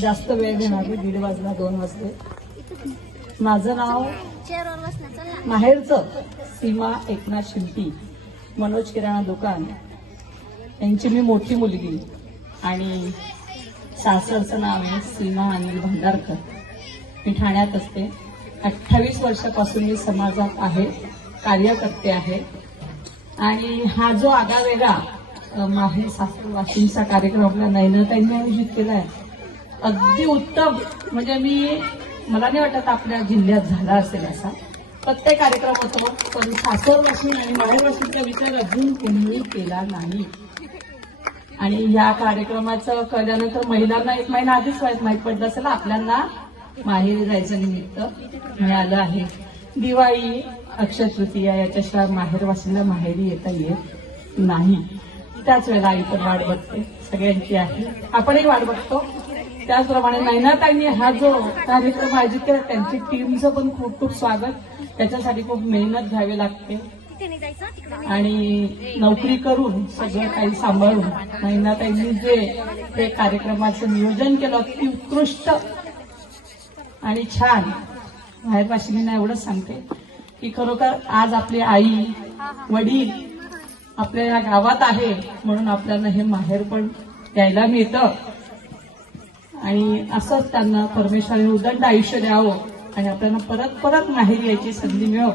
जास्त वेळ घेणार नाही दीड वाजला दोन वाजले. माझं नाव माहेरचं सीमा एकनाथ शिंपी मनोज किराणा दुकान. यांची मी मोठी मुलगी आणि सासरचं नाव आहे सीमा अनिल भंडारकर. मी ठाण्यात असते. अठ्ठावीस वर्षापासून मी समाजात आहे कार्यकर्ते आहे. आणि हा जो आगावेगळा माहेर सासर वाशिमचा कार्यक्रम आपल्या नैनताईंनी आयोजित केला आहे अगदी उत्तम. म्हणजे मी मला नाही वाटत आपल्या जिल्ह्यात झाला असेल असा. प्रत्येक कार्यक्रम होतो पण सासर वसून आणि माहेर विचार अजून कोणीही केला नाही. आणि या कार्यक्रमाचं कळल्यानंतर महिलांना एक महिना आधीच माहीत माहीत पडलं असेल. आपल्याला माहेरी जायचं निमित्त मिळालं आहे. दिवाळी अक्षय तृतीया याच्याशिवाय माहेरवासीला माहेरी येता येत नाही. त्याच वेळेला आई पण वाट बघते सगळ्यांची आहे. आपणही वाट बघतो. त्याचप्रमाणे नैनाताईंनी हा जो कार्यक्रम आयोजित केला त्यांची टीमचं पण खूप खूप स्वागत. त्याच्यासाठी खूप मेहनत घ्यावी लागते. आणि नोकरी करून सगळं काही सांभाळून महिनाताईंनी जे ते कार्यक्रमाचं नियोजन केलं अति उत्कृष्ट आणि छान. बाहेर मी एवढंच सांगते की खरोखर आज आपली आई वडील आपल्या या गावात आहे म्हणून आपल्याला हे माहेर पण द्यायला मिळतं. आणि असंच त्यांना परमेश्वराने उदंड आयुष्य द्यावं आणि आपल्याला परत परत माहेर यायची संधी मिळव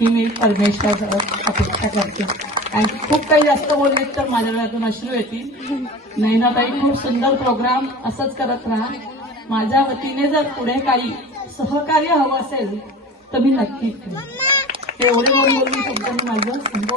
ही मी परमेश्वर अपेक्षा करते. आणि खूप काही जास्त बोलले तर माझ्या वेळातून अश्रू येतील. नैनाताई खूप सुंदर प्रोग्राम असंच करत राहा. माझ्या वतीने जर पुढे काही सहकार्य हवं असेल तर मी नक्की एवढे बोलून बोलून शब्दांनी माझं संबोधन